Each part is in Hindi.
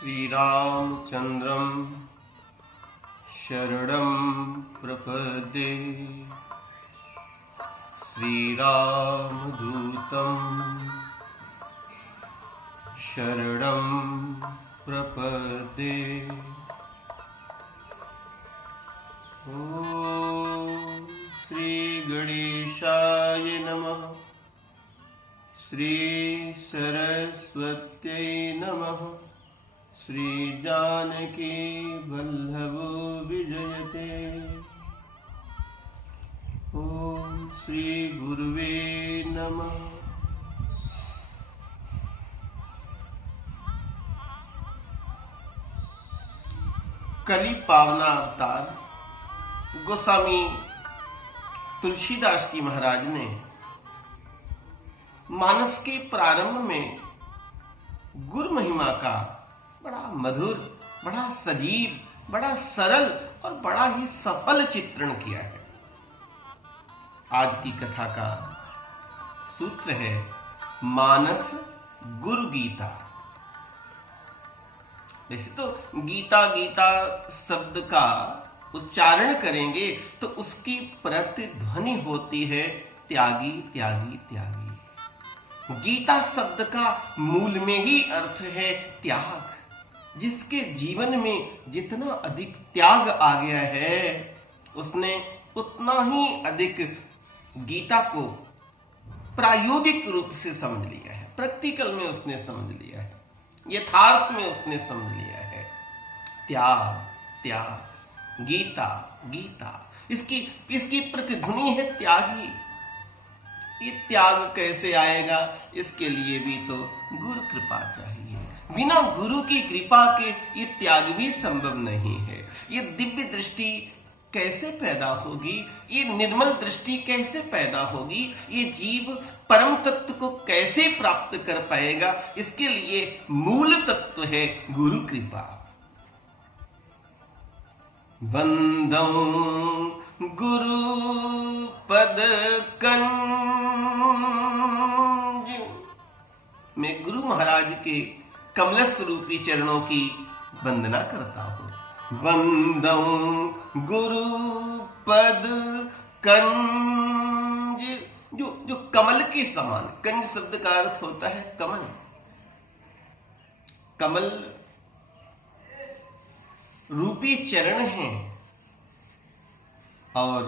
श्रीरामचन्द्रं शरणं प्रपद्ये। श्रीरामदूतं शरणं प्रपद्ये। ॐ श्रीगणेशाय नमः। श्री सरस्वत्यै नमः। श्री जानकी वल्लभो विजयते। ओम श्री गुरुवे नमः। कलि पावना अवतार गोस्वामी तुलसीदास जी महाराज ने मानस के प्रारंभ में गुरु महिमा का बड़ा मधुर, बड़ा सजीव, बड़ा सरल और बड़ा ही सफल चित्रण किया है। आज की कथा का सूत्र है मानस गुरु गीता। वैसे तो गीता गीता शब्द का उच्चारण करेंगे तो उसकी प्रतिध्वनि होती है त्यागी त्यागी त्यागी। गीता शब्द का मूल में ही अर्थ है त्याग। जिसके जीवन में जितना अधिक त्याग आ गया है उसने उतना ही अधिक गीता को प्रायोगिक रूप से समझ लिया है, प्रैक्टिकल में उसने समझ लिया है, यथार्थ में उसने समझ लिया है। त्याग त्याग, गीता गीता, इसकी प्रतिध्वनि है त्यागी। ये त्याग कैसे आएगा? इसके लिए भी तो गुरु कृपा चाहिए। बिना गुरु की कृपा के ये त्याग भी संभव नहीं है। ये दिव्य दृष्टि कैसे पैदा होगी? ये निर्मल दृष्टि कैसे पैदा होगी? ये जीव परम तत्व को कैसे प्राप्त कर पाएगा? इसके लिए मूल तत्व है गुरु कृपा। वंदौ गुरु पद कंज। मैं गुरु महाराज के कमल स्वरूपी चरणों की वंदना करता हूं। वंदौ गुरु पद कंज, जो कमल के समान। कंज शब्द का अर्थ होता है कमल। कमल रूपी चरण हैं और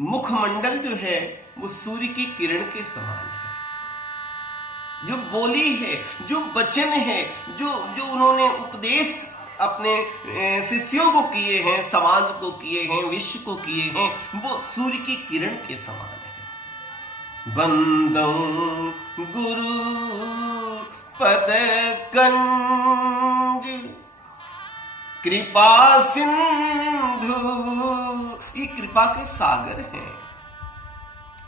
मुखमंडल जो है वो सूर्य की किरण के समान है। जो बोली है, जो वचन है, जो उन्होंने उपदेश अपने शिष्यों को किए हैं, समाज को किए हैं, विश्व को किए हैं, वो सूर्य की किरण के समान है। वंदौ गुरु पद कंज कृपा सिंधु। ये कृपा के सागर हैं।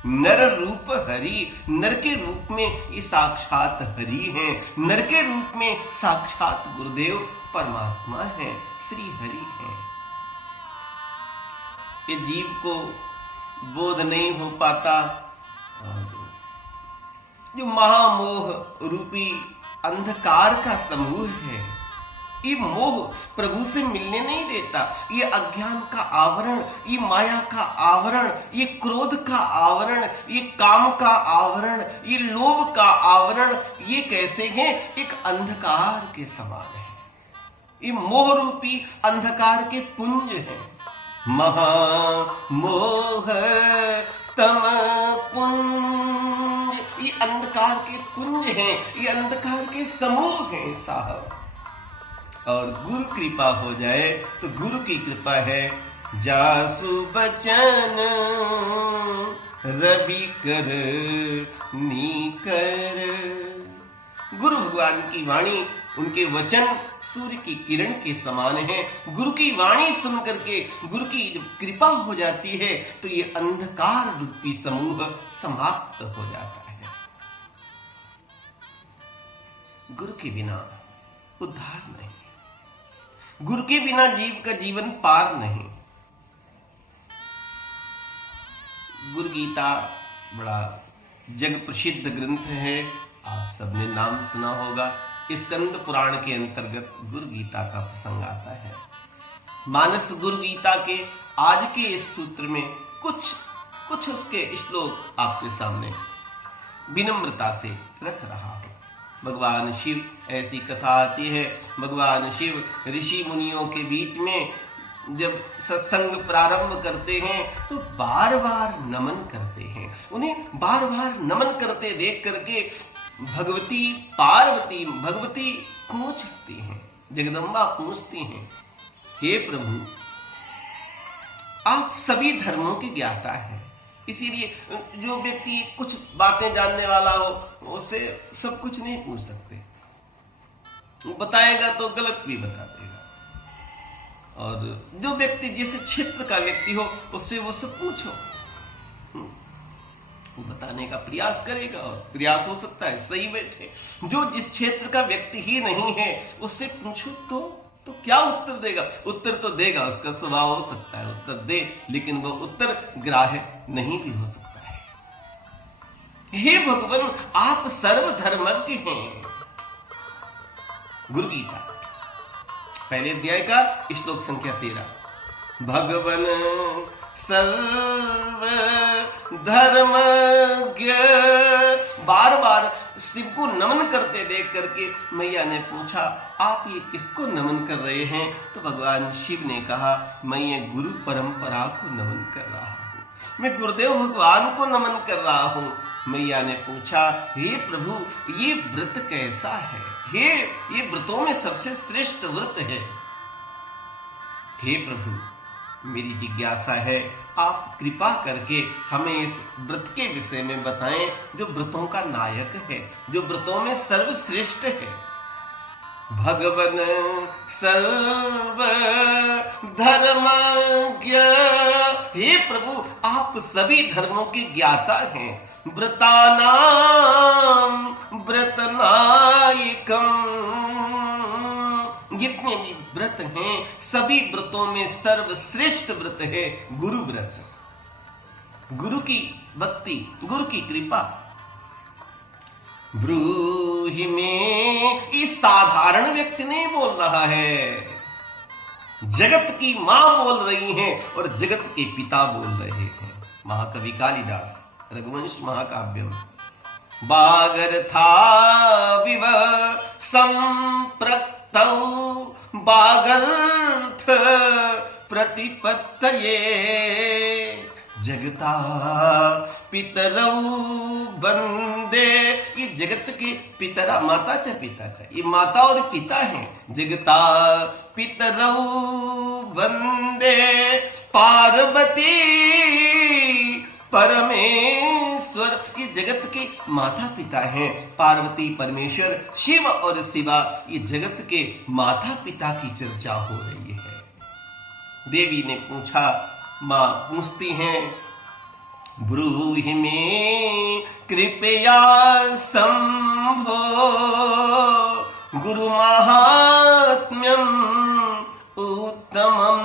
नर रूप हरि, नर के रूप में ये साक्षात हरि हैं। नर के रूप में साक्षात गुरुदेव परमात्मा है, श्री हरि है। ये जीव को बोध नहीं हो पाता। जो महामोह रूपी अंधकार का समूह है, ये मोह प्रभु से मिलने नहीं देता। ये अज्ञान का आवरण, ये माया का आवरण, ये क्रोध का आवरण, ये काम का आवरण, ये लोभ का आवरण, ये कैसे हैं? एक अंधकार के समान है। ये मोह रूपी अंधकार के पुंज है। महामोह तम पुंज, ये अंधकार के पुंज हैं, ये अंधकार के समूह हैं साहब। और गुरु कृपा हो जाए तो गुरु की कृपा है जासु बचन रवि कर नीकर। गुरु भगवान की वाणी, उनके वचन सूर्य की किरण के समान है। गुरु की वाणी सुन करके गुरु की जब कृपा हो जाती है तो ये अंधकार रूपी समूह समाप्त हो जाता है। गुरु के बिना उद्धार नहीं, गुरु के बिना जीव का जीवन पार नहीं। गुरु गीता बड़ा जग प्रसिद्ध ग्रंथ है, आप सबने नाम सुना होगा। स्कंद पुराण के अंतर्गत गुरु गीता का प्रसंग आता है। मानस गुरु गीता के आज के इस सूत्र में कुछ उसके श्लोक आपके सामने विनम्रता से रख रहा हूं। भगवान शिव, ऐसी कथा आती है, भगवान शिव ऋषि मुनियों के बीच में जब सत्संग प्रारंभ करते हैं तो बार बार नमन करते हैं। उन्हें बार बार नमन करते देख करके भगवती पार्वती भगवती पूछती हैं, जगदम्बा पूछती हैं, हे प्रभु आप सभी धर्मों के ज्ञाता हैं, इसीलिए जो व्यक्ति कुछ बातें जानने वाला हो उससे सब कुछ नहीं पूछ सकते, वो बताएगा तो गलत भी बता देगा। और जो व्यक्ति जिस क्षेत्र का व्यक्ति हो उससे वो सब पूछो, वो बताने का प्रयास करेगा और प्रयास हो सकता है सही बैठे। जो जिस क्षेत्र का व्यक्ति ही नहीं है उससे पूछो तो क्या उत्तर देगा? उत्तर तो देगा, उसका स्वभाव हो सकता है उत्तर दे, लेकिन वो उत्तर ग्राह्य नहीं भी हो सकता है। हे भगवान आप सर्वधर्मज्ञ हैं। गुरु गीता पहले अध्याय का श्लोक संख्या 13। भगवन सर्व धर्मज्ञ। बार बार शिव को नमन करते देख करके मैया ने पूछा, आप ये किसको नमन कर रहे हैं? तो भगवान शिव ने कहा, मैं ये गुरु परंपरा को नमन कर रहा हूँ, मैं गुरुदेव भगवान को नमन कर रहा हूँ। मैया ने पूछा, हे प्रभु ये व्रत कैसा है? हे ये व्रतों में सबसे श्रेष्ठ व्रत है। हे प्रभु मेरी जिज्ञासा है, आप कृपा करके हमें इस व्रत के विषय में बताएं जो व्रतों का नायक है, जो व्रतों में सर्वश्रेष्ठ है। भगवन सर्व धर्मज्ञ। हे प्रभु आप सभी धर्मों के ज्ञाता हैं। व्रतानां व्रतनायकम्। जितने भी व्रत हैं सभी व्रतों में सर्वश्रेष्ठ व्रत है गुरु व्रत। गुरु की भक्ति, गुरु की कृपा। ब्रूहि में इस साधारण व्यक्ति नहीं बोल रहा है, जगत की मां बोल रही हैं और जगत के पिता बोल रहे हैं। महाकवि कालिदास रघुवंश महाकाव्यम। बागर्था विव संप्रक्तौ बागर्थ प्रतिपत्तये जगता पितरौ वंदे। ये जगत के पितरा, माता च पिता च, ये माता और पिता हैं। जगता पितरौ वंदे पार्वती परमेश्वर। ये जगत के माता पिता हैं, पार्वती परमेश्वर, शिव और शिवा। ये जगत के माता पिता की चर्चा हो रही है। देवी ने पूछा, मां पूछती हैं, ब्रूहि में कृपया संभो गुरु महात्म्यम उत्तमम।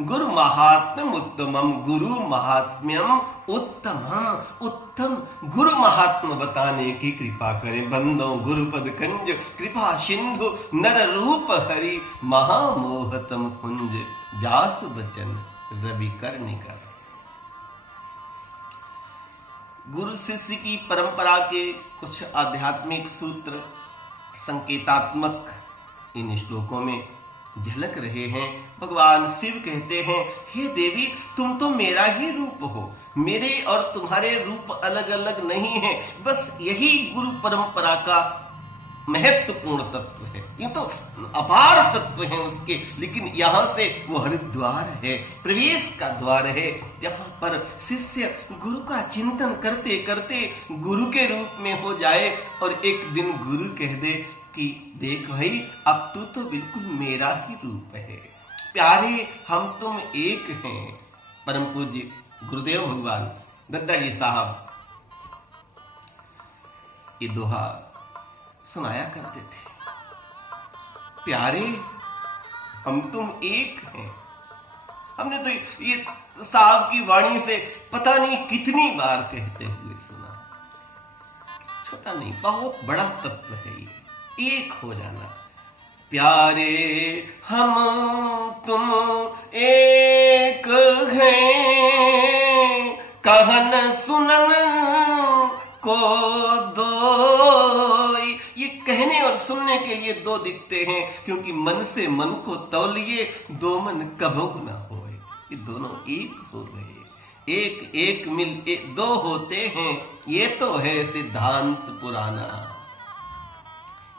गुरु महात्म्यम उत्तमम। गुरु महात्म्यम उत्तमम। उत्तम गुरु महात्म बताने की कृपा करें। बंदो गुरुपद कंज कृपा सिंधु नर रूप हरि महामोहतम कुंज जासु बचन रवि कर निकर। गुरु शिष्य की परंपरा के कुछ आध्यात्मिक सूत्र संकेतात्मक इन श्लोकों में झलक रहे हैं। भगवान शिव कहते हैं, हे देवी तुम तो मेरा ही रूप हो, मेरे और तुम्हारे रूप अलग अलग नहीं है। बस यही गुरु परंपरा का महत्वपूर्ण तत्व है। ये तो अपार तत्व है उसके, लेकिन यहां से वो हरिद्वार है, प्रवेश का द्वार है, जहां पर शिष्य गुरु का चिंतन करते करते गुरु के रूप में हो जाए और एक दिन गुरु कह दे कि देख भाई अब तू तो बिल्कुल मेरा ही रूप है, प्यारे हम तुम एक हैं। परम पूज्य गुरुदेव भगवान दत्ता जी साहब ये दोहा सुनाया करते थे, प्यारे हम तुम एक हैं। हमने तो ये साहब की वाणी से पता नहीं कितनी बार कहते हुए सुना। छोटा नहीं, बहुत बड़ा तत्व है ये। एक हो जाना। प्यारे हम तुम एक हैं, कहन सुनन को दो। ये कहने और सुनने के लिए दो दिखते हैं, क्योंकि मन से मन को तौलिए, दो मन कबहु न होए। ये दोनों एक हो गए। एक एक मिल दो होते हैं, ये तो है सिद्धांत पुराना।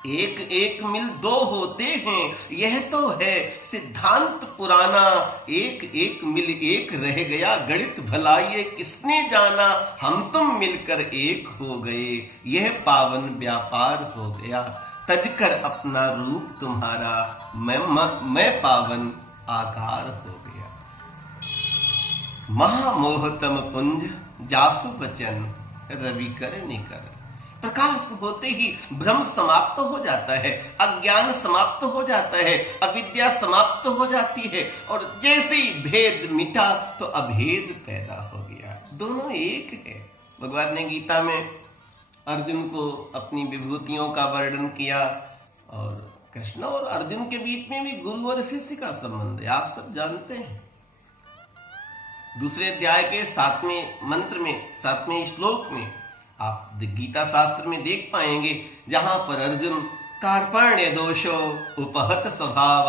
एक एक मिल दो होते हैं, यह तो है सिद्धांत पुराना। एक एक मिल एक रह गया, गणित भला ये किसने जाना। हम तुम मिलकर एक हो गए, यह पावन व्यापार हो गया। तजकर अपना रूप तुम्हारा, मैं पावन आकार हो गया। महामोहतम पुंज जासु बचन, रवि कर निकर। प्रकाश होते ही भ्रम समाप्त हो जाता है, अज्ञान समाप्त हो जाता है, अविद्या समाप्त हो जाती है, और जैसे ही भेद मिटा तो अभेद पैदा हो गया। दोनों एक है। भगवान ने गीता में अर्जुन को अपनी विभूतियों का वर्णन किया, और कृष्ण और अर्जुन के बीच में भी गुरु और शिष्य का संबंध है, आप सब जानते हैं। दूसरे अध्याय के 7वें मंत्र में, 7वें श्लोक में आप गीता शास्त्र में देख पाएंगे, जहां पर अर्जुन कार्पण्य दोषो उपहत स्वभाव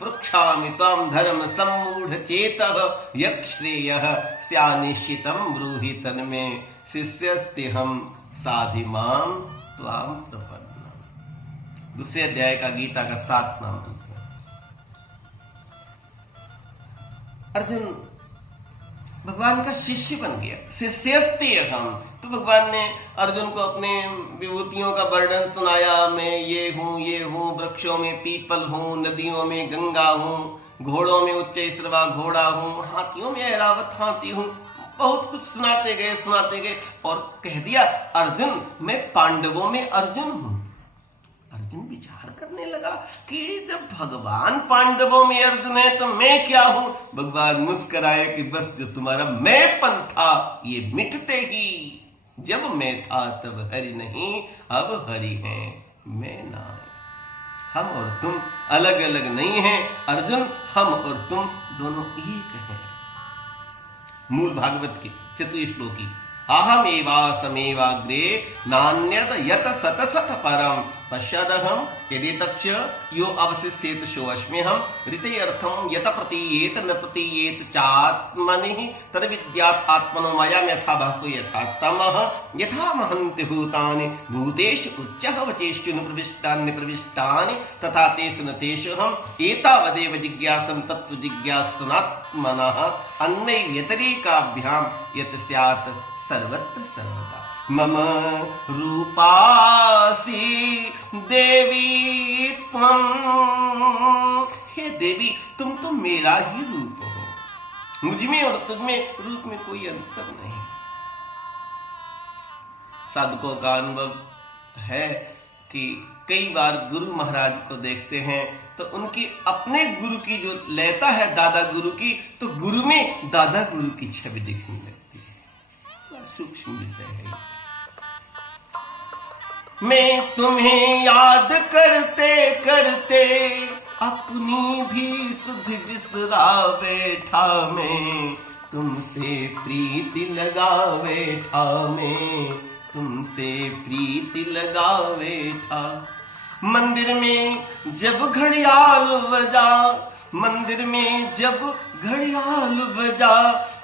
पृक्षामि त्वं धर्म सम्मूढ़ चेतः यक्षेयः स्यानिश्चितं ब्रूहि तन्मे शिष्यस्तेहं साधिमां त्वां प्रपन्नम्। दूसरे अध्याय का गीता का 7वां मंत्र। अर्जुन भगवान का शिष्य बन गया, शिष्यस्तेहं। तो भगवान ने अर्जुन को अपने विभूतियों का वर्णन सुनाया। मैं ये हूँ, वृक्षों में पीपल हूँ, नदियों में गंगा हूँ, घोड़ों में उच्चैश्रवा घोड़ा हूँ, हाथियों में ऐरावत हाथी हूँ। बहुत कुछ सुनाते गए, और कह दिया अर्जुन मैं पांडवों में अर्जुन हूँ। अर्जुन विचार करने लगा कि जब भगवान पांडवों में अर्जुन है तो मैं क्या हूं। भगवान मुस्कुराए कि बस जो तुम्हारा मैंपन था ये मिटते ही, जब मैं था तब हरि नहीं, अब हरि हैं मैं ना। हम और तुम अलग अलग नहीं हैं अर्जुन, हम और तुम दोनों एक हैं। मूल भागवत की 4वीं श्लोकी, अहमेवासमेवाग्रे नान्यद यत सत सत परम पश्चादहम यदि तच्च यो अवशिष्येत सोऽस्म्यहम् ऋते अर्थम यत प्रतीयेत न प्रतीयेत चात्मनि तद विद्यात् आत्मनो मया यथा भासो यथा तमः यथा महन्ति भूतानि भूतेषु उच्चः वचेषु न प्रविष्टानि प्रविष्टानि तथा तेषु न तेषु हम एतावदेव जिज्ञासं तत्त्व जिज्ञासुनात्मनः अन्यै व्यतिरेकाभ्यां यत् स्यात् सर्वत्र सर्वदा। मम रूपासी देवी त्वं, हे देवी तुम तो मेरा ही रूप हो, मुझ में और तुझ में रूप में कोई अंतर नहीं। साधकों का अनुभव है कि कई बार गुरु महाराज को देखते हैं तो उनकी अपने गुरु की जो लेता है दादा गुरु की, तो गुरु में दादा गुरु की छवि दिखने लगती है। सूक्ष्म विषय है। मैं तुम्हें याद करते करते अपनी भी सुध बिसरा बैठा, मैं तुमसे प्रीति लगा बैठा, मैं तुमसे प्रीति लगा बैठा। मंदिर में जब घड़ियाल बजा, मंदिर में जब घड़ियाल बजा,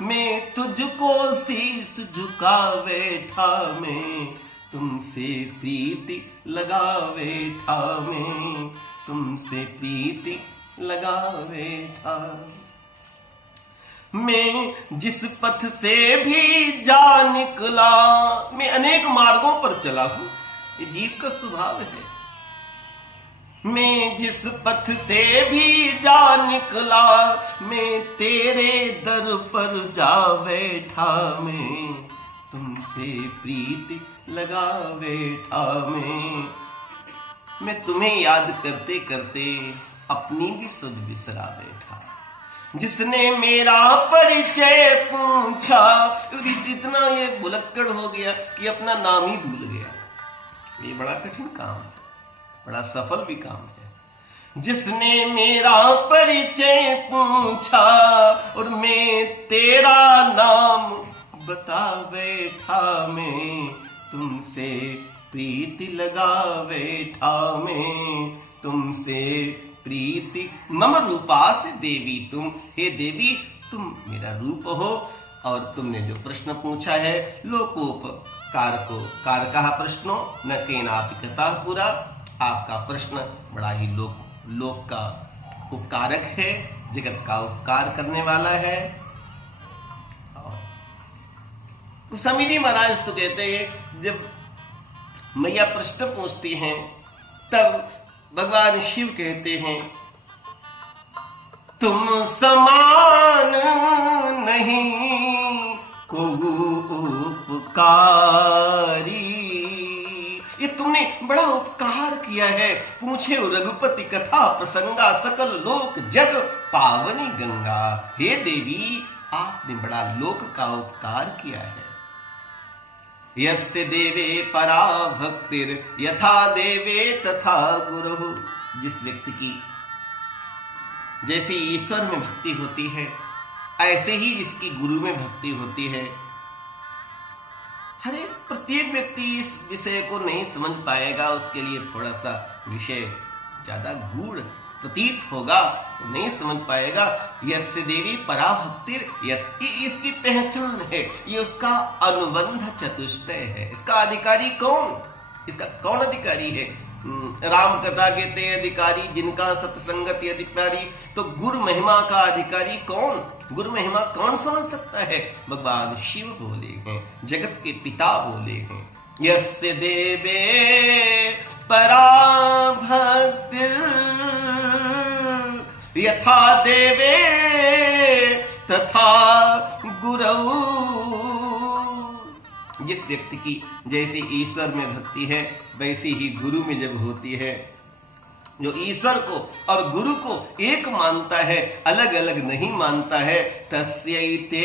मैं तुझको शीश झुका बैठा, मैं तुमसे प्रीति लगा बैठा, मैं तुमसे प्रीति लगा बैठा। मैं जिस पथ से भी जा निकला, मैं अनेक मार्गों पर चला हूं, ये जीव का स्वभाव है। मैं जिस पथ से भी जा निकला, मैं तेरे दर पर जा बैठा, मैं तुमसे प्रीति लगा बैठा, मैं तुम्हें याद करते करते अपनी भी सुध बिसरा बैठा। जिसने मेरा परिचय पूछा, इतना ये भुलक्कड़ हो गया कि अपना नाम ही भूल गया। ये बड़ा कठिन काम है। बड़ा सफल भी काम है। जिसने मेरा परिचय पूछा और मैं तेरा नाम बता बैठा, मैं तुमसे प्रीति लगा बैठा, मैं तुमसे प्रीति। मम रूपास देवी तुम, हे देवी तुम मेरा रूप हो। और तुमने जो प्रश्न पूछा है लोकोपकार को कारकः प्रश्नो न केनापि कृतः पुरा, आपका प्रश्न बड़ा ही लोक का उपकारक है, जगत का उपकार करने वाला है। कुसमिनी महाराज तो कहते हैं जब मैया प्रश्न पूछती हैं तब भगवान शिव कहते हैं तुम समान नहीं को उपकारी, ये तुमने बड़ा उपकार किया है। पूछे रघुपति कथा प्रसंगा, सकल लोक जग पावनी गंगा। हे देवी आपने बड़ा लोक का उपकार किया है। यस्य देवे परा भक्तिर यथा देवे तथा गुरु, जिस व्यक्ति की जैसे ईश्वर में भक्ति होती है ऐसे ही जिसकी गुरु में भक्ति होती है। हर एक प्रत्येक व्यक्ति इस विषय को नहीं समझ पाएगा, उसके लिए थोड़ा सा विषय ज्यादा गूढ़ प्रतीत होगा, नहीं समझ पाएगा। यस्य देवी परा भक्तिर, इसकी पहचान है, ये उसका अनुबंध चतुष्टय है। इसका अधिकारी कौन, इसका कौन अधिकारी है? राम कथा के ते अधिकारी जिनका सत्संगति अधिकारी। तो गुरु महिमा का अधिकारी कौन, गुरु महिमा कौन समझ सकता है? भगवान शिव बोले हैं, जगत के पिता बोले हैं। यस्य देवे परा भक्तिर यथा देवे तथा गुरु, जिस व्यक्ति की जैसे ईश्वर में भक्ति है वैसी ही गुरु में जब होती है, जो ईश्वर को और गुरु को एक मानता है, अलग अलग नहीं मानता है, तस्यैते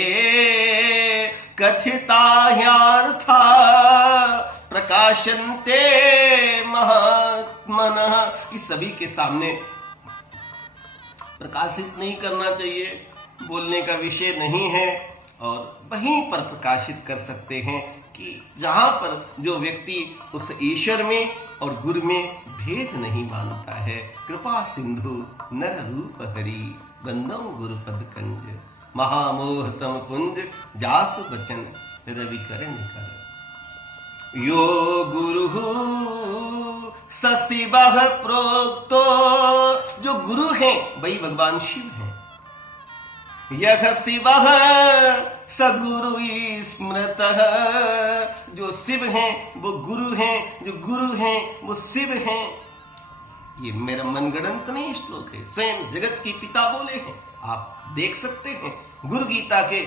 कथिताह्यार्था प्रकाशन्ते महात्मनः। इस सभी के सामने प्रकाशित नहीं करना चाहिए, बोलने का विषय नहीं है, और वहीं पर प्रकाशित कर सकते हैं कि जहां पर जो व्यक्ति उस ईश्वर में और गुरु में भेद नहीं मानता है। कृपा सिंधु नर रूप हरि गंधम गुरुपद कंज, महामोहतम पुंज जासु बचन रविकरण कर। यो गुरु सशिवः प्रोक्तो, जो गुरु हैं वही भगवान शिव हैं। यह शिवः सगुरु स्मृतः, जो शिव हैं वो गुरु हैं, जो गुरु हैं वो शिव हैं। ये मेरा मनगढ़ंत नहीं श्लोक है, स्वयं जगत के पिता बोले हैं, आप देख सकते हैं। गुरु गीता के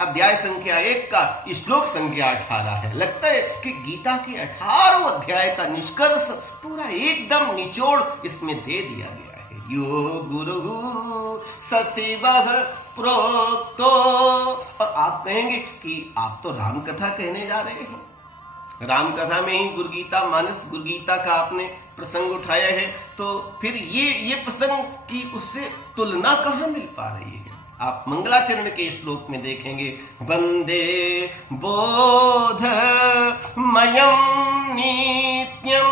अध्याय संख्या 1 का श्लोक संख्या 18 है। लगता है कि गीता के 18 अध्याय का निष्कर्ष पूरा एकदम निचोड़ इसमें दे दिया गया। यो गुरु सशिवः प्रोक्तो, और आप कहेंगे कि आप तो राम कथा कहने जा रहे हैं, राम कथा में ही गुरु गीता मानस गुरु गीता का आपने प्रसंग उठाया है, तो फिर ये प्रसंग की उससे तुलना कहाँ मिल पा रही है? आप मंगलाचरण के श्लोक में देखेंगे, वंदे बोध मयम नित्यम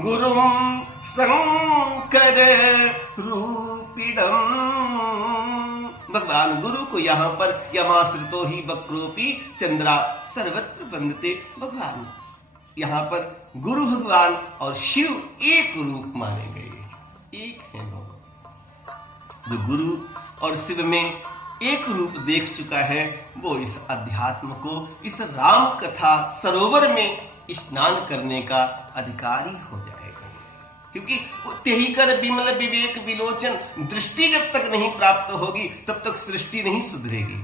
गुरुम शंकर रूपिणम। भगवान गुरु को यहाँ पर यमाश्रितो ही वक्रोपी चंद्रा सर्वत्र वंदते। भगवान यहाँ पर गुरु भगवान और शिव एक रूप माने गए, एक है दोनों। जो गुरु और शिव में एक रूप देख चुका है वो इस अध्यात्म को, इस राम कथा सरोवर में स्नान करने का अधिकारी हो जाएगा। क्योंकि तेहि कर विमल विवेक विलोचन, दृष्टि जब तक नहीं प्राप्त होगी तब तक सृष्टि नहीं सुधरेगी।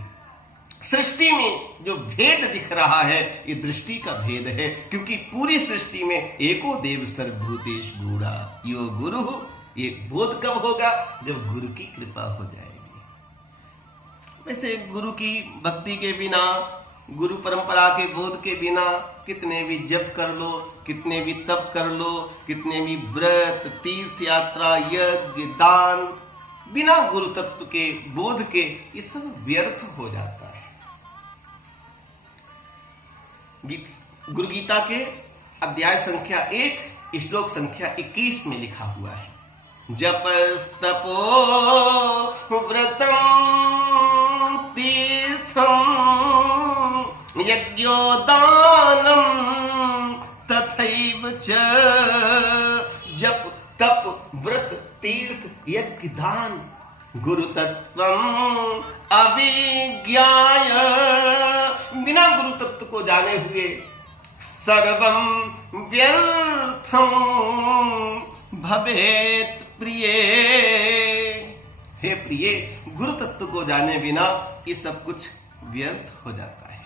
सृष्टि में जो भेद दिख रहा है ये दृष्टि का भेद है, क्योंकि पूरी सृष्टि में एको देव सर्वभूतेश गूढ़ा। यो गुरु, ये बोध कब होगा? जब गुरु की कृपा हो जाएगी। वैसे गुरु की भक्ति के बिना गुरु परंपरा के बोध के बिना कितने भी जप कर लो, कितने भी तप कर लो, कितने भी व्रत, तीर्थ यात्रा, यज्ञ, दान, बिना गुरु तत्व के बोध के ये सब व्यर्थ हो जाता है। गुरु गीता के अध्याय संख्या 1 श्लोक संख्या 21 में लिखा हुआ है, जपस्तपो व्रतम तीर्थम यज्ञोदानम तथैव च। जप तप व्रत तीर्थ यज्ञ दान गुरु तत्वम अविज्ञाय, बिना गुरु तत्व को जाने हुए सर्वम व्यर्थम भवेत प्रिय। हे प्रिय, गुरु तत्व को जाने बिना ये सब कुछ व्यर्थ हो जाता है।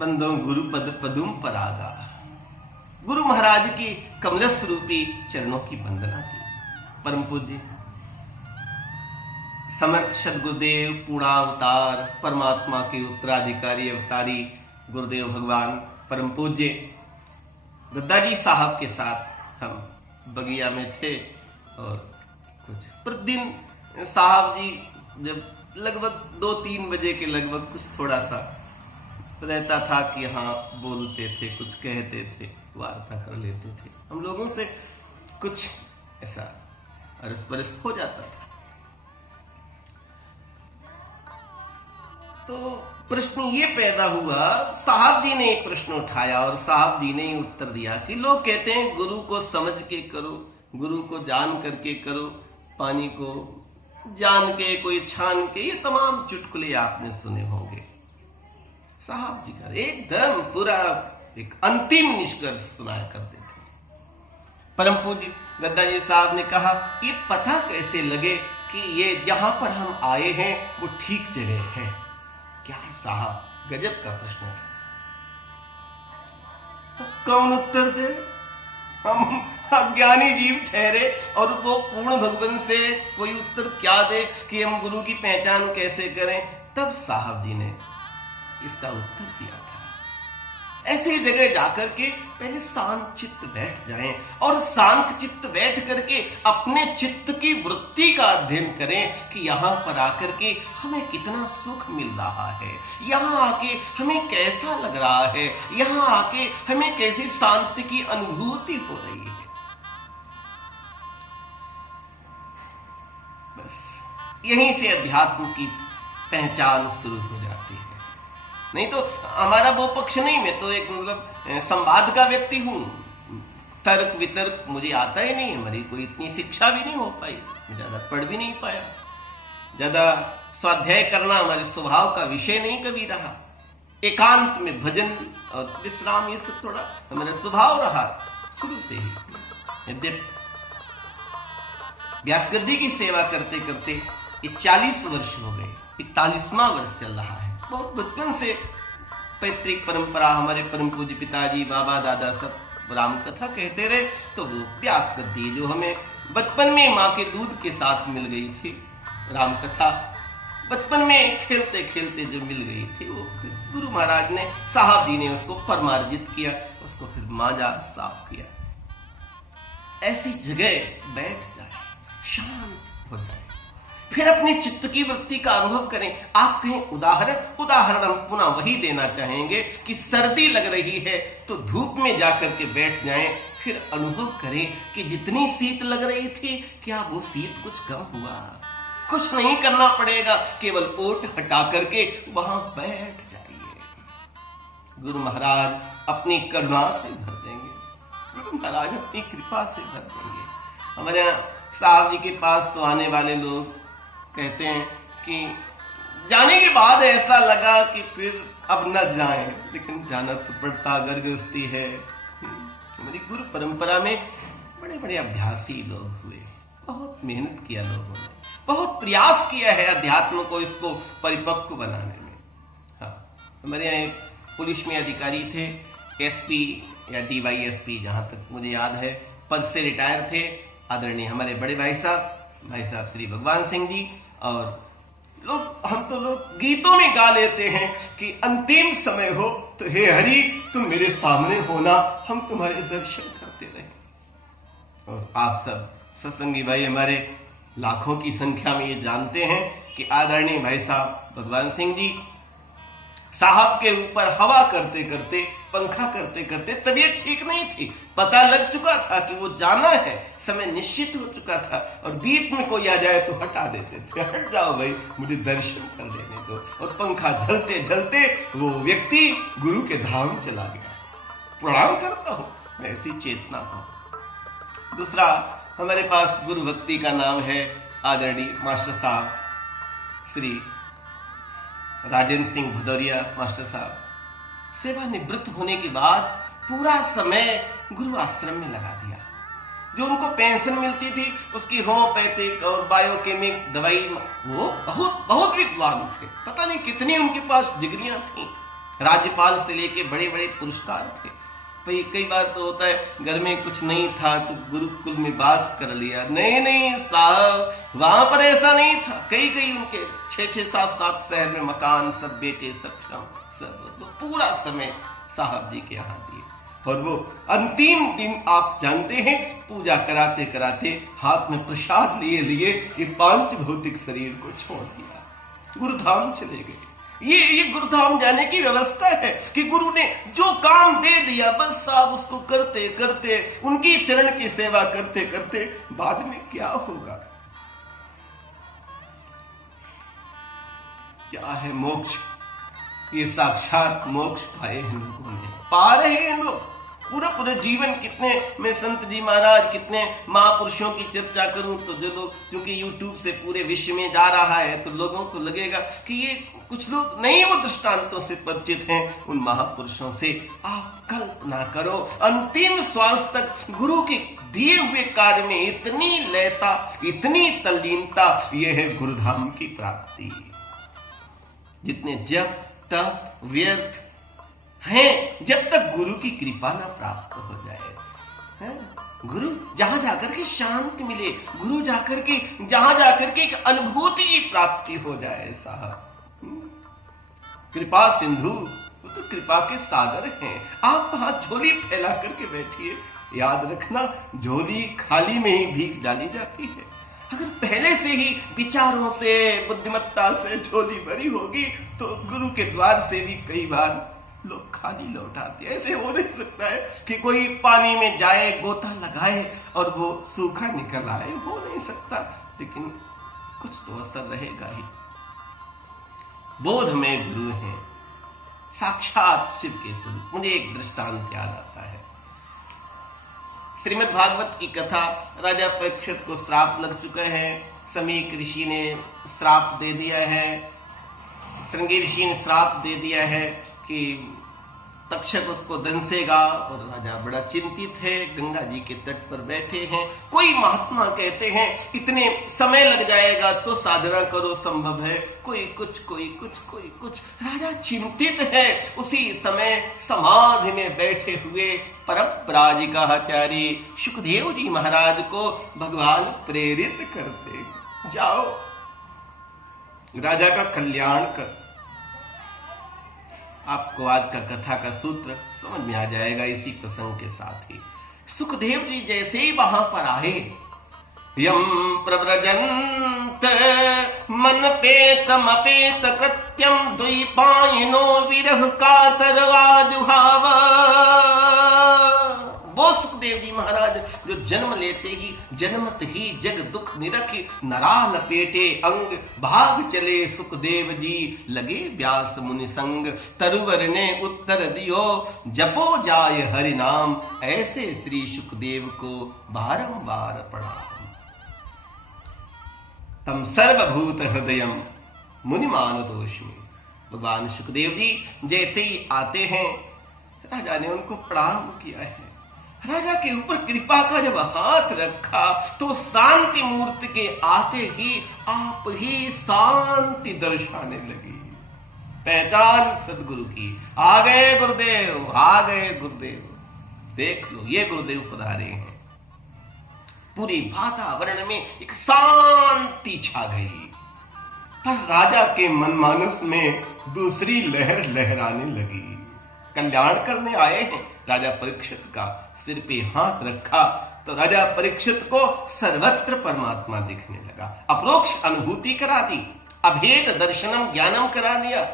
बंदो गुरु पद पदुम परागा, गुरु महाराज की कमलस रूपी चरणों की वंदना की। परम पूज्य समर्थ सद्गुरुदेव पूर्णावतार परमात्मा के उत्तराधिकारी अवतारी गुरुदेव भगवान परम पूज्य दद्दाजी साहब के साथ हम बगिया में थे और कुछ प्रतिदिन साहब जी जब लगभग 2-3 बजे के लगभग कुछ थोड़ा सा रहता था कि हाँ बोलते थे, कुछ कहते थे, वार्ता कर लेते थे, हम लोगों से कुछ ऐसा अरस परस हो जाता था। तो प्रश्न ये पैदा हुआ, साहब जी ने एक प्रश्न उठाया और साहब जी ने उत्तर दिया कि लोग कहते हैं गुरु को समझ के करो, गुरु को जान करके करो, पानी को जान के कोई छान के, ये तमाम चुटकुले आपने सुने होंगे। साहब जी का एकदम पूरा एक अंतिम निष्कर्ष सुनाया करते थे। परम पूज्य दद्दाजी साहब ने कहा, ये पता कैसे लगे कि ये जहां पर हम आए हैं वो ठीक जगह है? क्या साहब, गजब का प्रश्न है। तो कौन उत्तर दे? हम अज्ञानी जीव ठहरे और वो पूर्ण भगवान से कोई उत्तर क्या दे कि हम गुरु की पहचान कैसे करें? तब साहब जी ने इसका उत्तर दिया था, ऐसी जगह जाकर के पहले शांत चित्त बैठ जाएं और शांत चित्त बैठ करके अपने चित्त की वृत्ति का अध्ययन करें कि यहाँ पर आकर के हमें कितना सुख मिल रहा है, यहाँ आके हमें कैसा लग रहा है, यहाँ आके हमें कैसी शांति की अनुभूति हो रही है। बस यहीं से अध्यात्म की पहचान शुरू हो जाती है। नहीं तो हमारा वो पक्ष नहीं, मैं तो एक मतलब संवाद का व्यक्ति हूं, तर्क वितर्क मुझे आता ही नहीं, हमारी कोई इतनी शिक्षा भी नहीं हो पाई, ज्यादा पढ़ भी नहीं पाया, ज्यादा स्वाध्याय करना हमारे स्वभाव का विषय नहीं कभी रहा। एकांत में भजन और विश्राम ये सब थोड़ा हमारा स्वभाव रहा शुरू से ही। यद्यप व्यास गद्दी की सेवा करते करते ये 40 वर्ष हो गए, 41वां वर्ष चल रहा है। बहुत बचपन से पैतृक परंपरा, हमारे परम पूज्य पिताजी, बाबा, दादा सब राम कथा कहते रहे, तो वो व्यास गद्दी जो हमें बचपन में माँ के दूध के साथ मिल गई थी, राम कथा बचपन में खेलते खेलते जो मिल गई थी, वो गुरु महाराज ने, साहब जी ने उसको परमार्जित किया, उसको फिर मांजा, साफ किया। ऐसी जगह बैठ जाए, शांत हो जाए, फिर अपने चित्त की वृत्ति का अनुभव करें। आप कहें उदाहरण हम पुनः वही देना चाहेंगे कि सर्दी लग रही है तो धूप में जाकर के बैठ जाएं, फिर अनुभव करें कि जितनी शीत लग रही थी क्या वो शीत कुछ कम हुआ? कुछ नहीं करना पड़ेगा, केवल ओट हटा करके वहां बैठ जाइए। गुरु महाराज अपनी करुणा से भर देंगे, गुरु महाराज अपनी कृपा से भर देंगे। हमारे यहाँ साहब जी के पास तो आने वाले लोग कहते हैं कि जाने के बाद ऐसा लगा कि फिर अब न जाएं, लेकिन जाना तो पड़ता, गर्गस्ती है। हमारी गुरु परंपरा में बड़े बड़े अभ्यासी लोग हुए, बहुत मेहनत किया लोगों ने, बहुत प्रयास किया है अध्यात्म को इसको परिपक्व बनाने में। हाँ, हमारे यहाँ एक पुलिस में अधिकारी थे, एसपी या DYSP जहां तक मुझे याद है, पद से रिटायर थे, आदरणीय हमारे बड़े भाई साहब श्री भगवान सिंह जी, और हम तो लोग गीतों में गा लेते हैं कि अंतिम समय हो तो हे हरि तुम मेरे सामने होना, हम तुम्हारे दर्शन करते रहे। और आप सब सत्संगी भाई हमारे लाखों की संख्या में ये जानते हैं कि आदरणीय भाई साहब भगवान सिंह जी साहब के ऊपर हवा करते करते, पंखा करते करते तबीयत ठीक नहीं थी, पता लग चुका था कि वो जाना है, समय निश्चित हो चुका था, और बीच में कोई आ जाए तो हटा देते थे, हट जाओ भाई मुझे दर्शन कर लेने दो, और पंखा झलते झलते वो व्यक्ति गुरु के धाम चला गया। प्रणाम करता हूं मैं ऐसी चेतना को। दूसरा हमारे पास गुरु भक्ति का नाम है आदरणीय मास्टर साहब श्री राजेंद्र सिंह भदौरिया मास्टर साहब। सेवानिवृत्त होने के बाद पूरा समय गुरु आश्रम में लगा दिया। जो उनको पेंशन मिलती थी उसकी होम्योपैथिक और बायोकेमिक दवाई, वो बहुत बहुत विद्वान थे, पता नहीं कितनी उनके पास डिग्रियां थी, राज्यपाल से लेके बड़े बड़े पुरस्कार थे। भाई कई बार तो होता है घर में कुछ नहीं था तो गुरुकुल में वास कर लिया, नहीं साहब वहां पर ऐसा नहीं था। कई उनके 6-6, 7-7 शहर में मकान, सब बेटे, सब श्रम, सब पूरा समय साहब जी के यहाँ दिए। और वो अंतिम दिन आप जानते हैं पूजा कराते कराते हाथ में प्रसाद लिए ये पांच भौतिक शरीर को छोड़ दिया, गुरुधाम चले गए। ये गुरुधाम जाने की व्यवस्था है कि गुरु ने जो काम दे दिया बस साहब उसको करते करते, उनकी चरण की सेवा करते करते बाद में क्या होगा, क्या है मोक्ष, ये साक्षात मोक्ष पाए हैं लोगों ने, पा रहे हैं लोग। पूरा जीवन कितने, मैं संत जी महाराज कितने महापुरुषों की चर्चा करूं तो जो लोग, क्योंकि YouTube से पूरे विश्व में जा रहा है तो लोगों को लगेगा कि ये कुछ लोग नहीं वो दृष्टांतों से परिचित हैं उन महापुरुषों से। आप कल्पना करो अंतिम श्वास तक गुरु के दिए हुए कार्य में इतनी लयता, इतनी तल्लीनता, ये है गुरुधाम की प्राप्ति। जितने जप तप व्यर्थ हैं जब तक गुरु की कृपा ना प्राप्त हो जाए, है? गुरु जहां जाकर के शांति मिले, गुरु जाकर के जहां जाकर के एक अनुभूति की प्राप्ति हो जाए साहब। कृपा सिंधु, वो तो कृपा के सागर हैं। आप वहां झोली फैला करके बैठिए, याद रखना झोली खाली में ही भीख डाली जाती है। अगर पहले से ही विचारों से, बुद्धिमत्ता से झोली भरी होगी तो गुरु के द्वार से भी कई बार लोग खाली लौट आते। ऐसे हो नहीं सकता है कि कोई पानी में जाए, गोता लगाए और वो सूखा निकल आए, हो नहीं सकता। लेकिन कुछ तो असर रहेगा ही। बोध में गुरु हैं, साक्षात शिव के स्वरूप। मुझे एक दृष्टांत याद आता है, श्रीमद् भागवत की कथा। राजा परीक्षित को श्राप लग चुका है, समीक ऋषि ने श्राप दे दिया है, श्रृंगी ऋषि ने श्राप दे दिया है कि तक्षक उसको दंसेगा, और राजा बड़ा चिंतित है, गंगा जी के तट पर बैठे हैं। कोई महात्मा कहते हैं इतने समय लग जाएगा तो साधना करो, संभव है, कोई कुछ। राजा चिंतित है। उसी समय समाधि में बैठे हुए परम पराजिकाचार्य सुखदेव जी महाराज को भगवान प्रेरित करते, जाओ राजा का कल्याण कर। आपको आज का कथा का सूत्र समझ में आ जाएगा इसी प्रसंग के साथ ही। सुखदेव जी जैसे ही वहां पर आए, यम प्रव्रजंत मन पेतम अपेत कृत्यम द्वैपायनो विरह कातरवाजुहाव। वो सुखदेव जी महाराज जो जन्म लेते ही, जन्मत ही जग दुख निरखी, नरा लपेटे अंग, भाग चले सुखदेव जी, लगे व्यास मुनि संग। तरुवर ने उत्तर दियो, जपो जाय हरि नाम, ऐसे श्री सुखदेव को बारंबार प्रणाम। तम सर्वभूत हृदयम मुनि मानतोष्मि। भगवान सुखदेव जी जैसे ही आते हैं, राजा ने उनको प्रणाम किया है। राजा के ऊपर कृपा का जब हाथ रखा तो शांति मूर्ति के आते ही आप ही शांति दर्शाने लगी। पहचान सदगुरु की, आ गए गुरुदेव, आ गए गुरुदेव। देख लो, ये गुरुदेव पधारे हैं। पूरी वातावरण में एक शांति छा गई। पर राजा के मनमानस में दूसरी लहर लहराने लगी। कल्याण करने आए हैं। राजा परीक्षित का सिर पे हाथ रखा तो राजा परीक्षित को सर्वत्र परमात्मा दिखने लगा। अपरोक्ष अनुभूति करा दी, अभेद दर्शनम ज्ञानम करा दिया।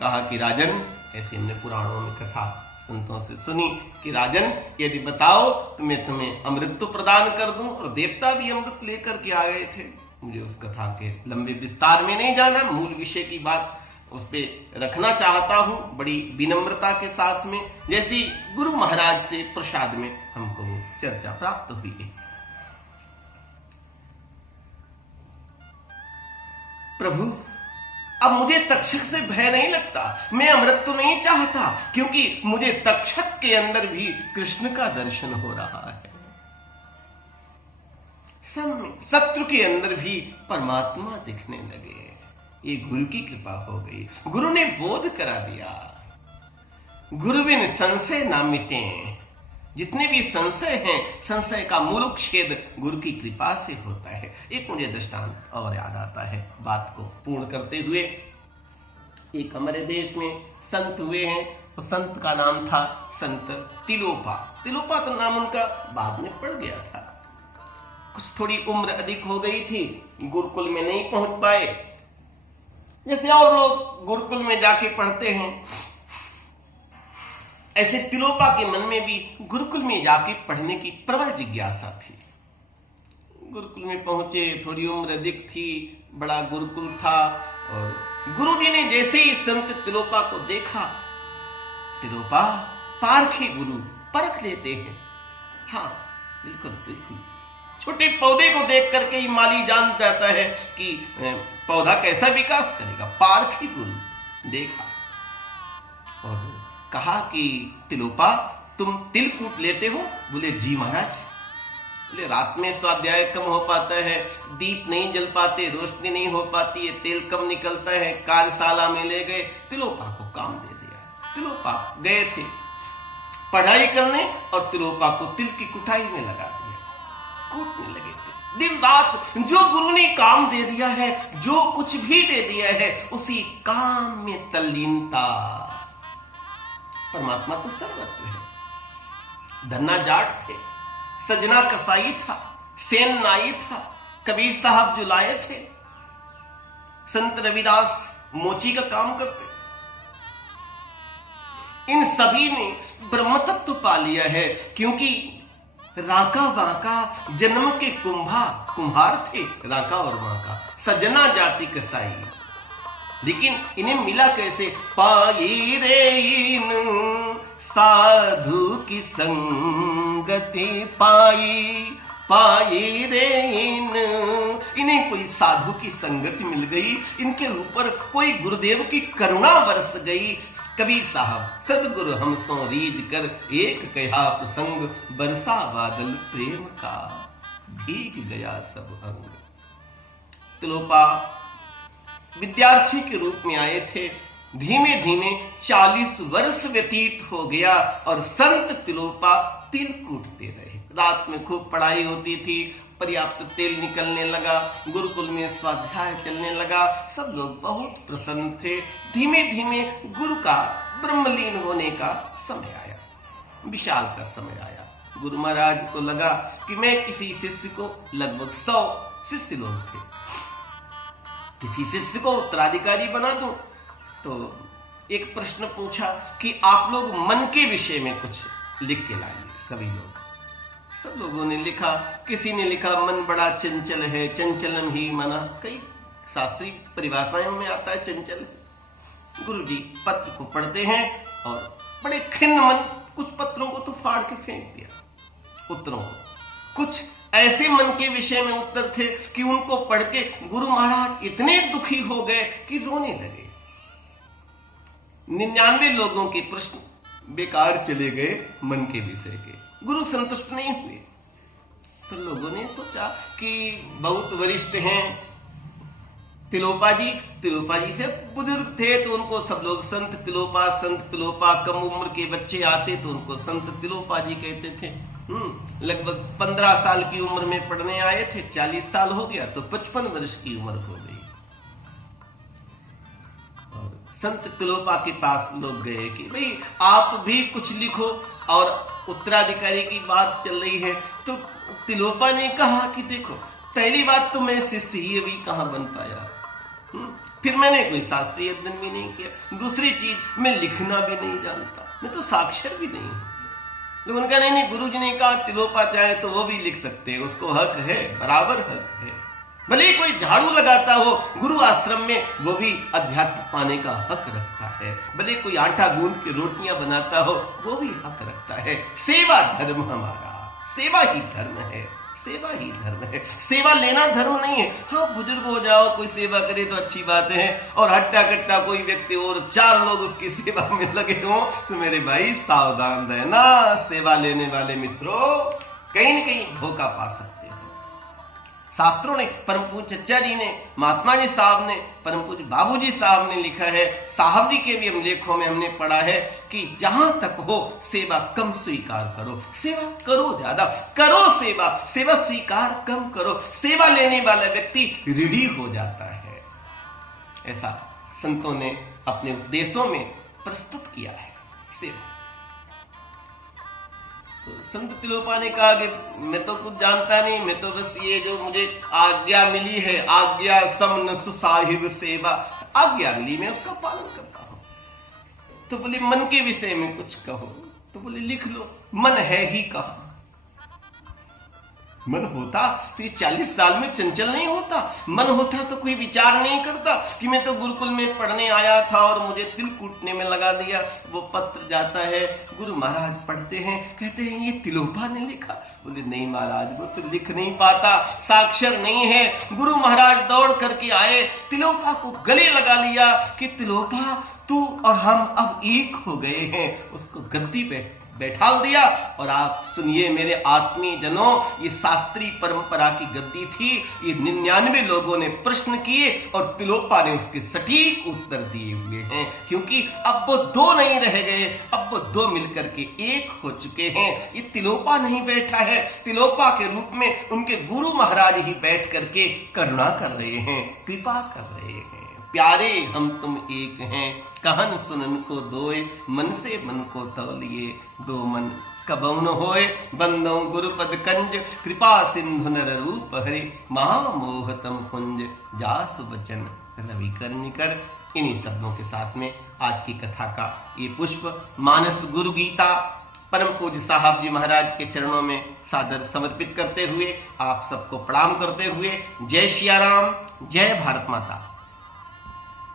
कहा कि राजन, ऐसे हमने पुराणों में कथा संतों से सुनी कि राजन, यदि बताओ तो मैं तुम्हें अमृत तो प्रदान कर दूं। और देवता भी अमृत लेकर के आ गए थे। मुझे उस कथा के लंबे विस्तार में नहीं जाना, मूल विषय की बात उस पे रखना चाहता हूं बड़ी विनम्रता के साथ में, जैसी गुरु महाराज से प्रसाद में हमको वो चर्चा प्राप्त हुई है। प्रभु, अब मुझे तक्षक से भय नहीं लगता। मैं अमृत तो नहीं चाहता, क्योंकि मुझे तक्षक के अंदर भी कृष्ण का दर्शन हो रहा है। शत्रु के अंदर भी परमात्मा दिखने लगे। ये गुरु की कृपा हो गई। गुरु ने बोध करा दिया। गुरु बिन संशय ना मिटे। जितने भी संशय हैं, संशय का मूल छेद गुरु की कृपा से होता है। एक मुझे दृष्टांत और याद आता है बात को पूर्ण करते हुए। एक हमारे देश में संत हुए हैं। तो संत का नाम था संत तिलोपा। तिलोपा तो नाम उनका बाद में पड़ गया था। कुछ थोड़ी उम्र अधिक हो गई थी, गुरुकुल में नहीं पहुंच पाए। जैसे और लोग गुरुकुल में जाके पढ़ते हैं, ऐसे तिलोपा के मन में भी गुरुकुल में जाके पढ़ने की प्रबल जिज्ञासा थी। गुरुकुल में पहुंचे, थोड़ी उम्र अधिक थी, बड़ा गुरुकुल था। और गुरुजी ने जैसे ही संत तिलोपा को देखा, तिलोपा पारखे गुरु, परख लेते हैं। हाँ, बिल्कुल बिल्कुल। छोटे पौधे को देख करके ही माली जान जाता है कि पौधा कैसा विकास करेगा। पारखी गुरु देखा और कहा कि तिलोपा, तुम तिल कूट लेते हो? बोले जी महाराज। बोले रात में स्वाध्याय कम हो पाता है, दीप नहीं जल पाते, रोशनी नहीं हो पाती है, तेल कम निकलता है। कार्यशाला में ले गए, तिलोपा को काम दे दिया। तिलोपा गए थे पढ़ाई करने और तिलोपा को तिल की कुटाई में लगा दिया। कूटने लगे थे दिन रात। जो गुरु ने काम दे दिया है, जो कुछ भी दे दिया है, उसी काम में तल्लीनता। परमात्मा तो सर्वत्र है। धन्ना जाट थे, सजना कसाई था, सेन नाई था, कबीर साहब जो लाए थे, संत रविदास मोची का काम करते। इन सभी ने ब्रह्म तत्व पा लिया है, क्योंकि राका वाका जन्म के कुम्हार थे। राका और वाका सजना जाति कसाई। लेकिन इन्हें मिला कैसे? पाई रे इन साधु की संगति पाई रे इन्हें कोई साधु की संगति मिल गई। इनके ऊपर कोई गुरुदेव की करुणा बरस गई। कबीर साहब, सदगुरु हम सो रीझ कर एक कहा प्रसंग, बरसा बादल प्रेम का भीग गया सब अंग। तिलोपा विद्यार्थी के रूप में आए थे। धीमे धीमे 40 वर्ष व्यतीत हो गया और संत तिलोपा तिल कूटते रहे। रात में खूब पढ़ाई होती थी, पर्याप्त तेल निकलने लगा, गुरुकुल में स्वाध्याय चलने लगा। सब लोग बहुत प्रसन्न थे। धीमे धीमे गुरु का ब्रह्मलीन होने का समय आया, विशाल का समय आया। गुरु महाराज को लगा कि मैं किसी शिष्य को, लगभग 100 शिष्य लोग थे, किसी शिष्य को उत्तराधिकारी बना दूं। तो एक प्रश्न पूछा कि आप लोग मन के विषय में कुछ लिख के लाइए। सब लोगों ने लिखा। किसी ने लिखा मन बड़ा चंचल है, चंचलम ही मना। कई शास्त्रीय परिभाषाओं में आता है चंचल। गुरुजी पत्र को पढ़ते हैं और बड़े खिन्न मन, कुछ पत्रों को तो फाड़ के फेंक दिया। उत्तरों को कुछ ऐसे मन के विषय में उत्तर थे कि उनको पढ़ के गुरु महाराज इतने दुखी हो गए कि रोने लगे। 99 लोगों के प्रश्न बेकार चले गए मन के विषय के। गुरु संतुष्ट नहीं हुए। तो लोगों ने सोचा कि बहुत वरिष्ठ हैं तिलोपा जी से बुजुर्ग थे, तो उनको सब लोग संत तिलोपा। कम उम्र के बच्चे आते तो उनको संत तिलोपा जी कहते थे। लगभग 15 साल की उम्र में पढ़ने आए थे, 40 साल हो गया तो 55 वर्ष की उम्र हो गई। संत तिलोपा के पास लोग गए कि भाई आप भी कुछ लिखो, और उत्तराधिकारी की बात चल रही है। तो तिलोपा ने कहा कि देखो, पहली बात तो मैं शिष्य भी कहां बन पाया, फिर मैंने कोई शास्त्रीय अध्ययन भी नहीं किया, दूसरी चीज मैं लिखना भी नहीं जानता, मैं तो साक्षर भी नहीं हूं। तो उनका नहीं, गुरुजी ने कहा तिलोपा चाहे तो वो भी लिख सकते हैं, उसको हक है, बराबर हक है। भले कोई झाड़ू लगाता हो गुरु आश्रम में, वो भी अध्यात्म पाने का हक रखता है। भले कोई आटा गूंद के रोटियां बनाता हो, वो भी हक रखता है। सेवा धर्म हमारा, सेवा ही धर्म है, सेवा ही धर्म है। सेवा लेना धर्म नहीं है। हाँ, बुजुर्ग हो जाओ, कोई सेवा करे तो अच्छी बात है, और हट्टा कट्टा कोई व्यक्ति और 4 लोग उसकी सेवा में लगे हों तो मेरे भाई सावधान रहना, सेवा लेने वाले मित्रों कहीं न कहीं धोखा पा सकते हो। शास्त्रों ने, परम पूज्य चचा जी ने, महात्मा जी साहब ने, परम पूज्य बाबूजी साहब ने लिखा है, साहब जी के भी हम लेखों में हमने पढ़ा है कि जहां तक हो सेवा कम स्वीकार करो, सेवा करो ज्यादा, करो सेवा, सेवा स्वीकार कम करो। सेवा लेने वाला व्यक्ति ऋणी हो जाता है, ऐसा संतों ने अपने उपदेशों में प्रस्तुत किया है। सेवा तो संत तिलोपा ने कहा कि मैं तो कुछ जानता नहीं, मैं तो बस ये जो मुझे आज्ञा मिली है, आज्ञा समन सुसाहिब सेवा, आज्ञा मिली मैं उसका पालन करता हूं। तो बोले मन के विषय में कुछ कहो, तो बोले लिख लो, मन है ही कहां। मन होता तो ये 40 साल में चंचल नहीं होता। मन होता तो कोई विचार नहीं करता कि मैं तो गुरुकुल में पढ़ने आया था और मुझे तिल कूटने में लगा दिया। वो पत्र जाता है, गुरु महाराज पढ़ते हैं, कहते हैं ये तिलोपा ने लिखा। बोले नहीं महाराज, वो तो लिख नहीं पाता, साक्षर नहीं है। गुरु महाराज दौड़ करके आए, तिलोपा को गले लगा लिया कि तिलोपा तू और हम अब एक हो गए हैं। उसको गद्दी पे बैठाल दिया। और आप सुनिए मेरे आत्मीय जनों, ये शास्त्रीय परंपरा की गद्दी थी। ये 99 लोगों ने प्रश्न किए और तिलोपा ने उसके सटीक उत्तर दिए हुए हैं, क्योंकि अब वो 2 नहीं रह गए, अब वो 2 मिलकर के एक हो चुके हैं। ये तिलोपा नहीं बैठा है, तिलोपा के रूप में उनके गुरु महाराज ही बैठ करके करुणा कर रहे हैं, कृपा कर रहे हैं। प्यारे हम तुम एक हैं, कहन सुनन को दोए, मन से मन को तौलिए, 2 मन कबौ न होए, बंदो गुरुपद कंज, कृपा सिंधु नर रूप हरि, महामोहतम कुंज, जासु बचन रवि कर निकर। इन्हीं शब्दों के साथ में आज की कथा का ये पुष्प मानस गुरु गीता परम पूज्य साहब जी महाराज के चरणों में सादर समर्पित करते हुए आप सबको प्रणाम करते हुए, जय सिया राम, जय भारत माता।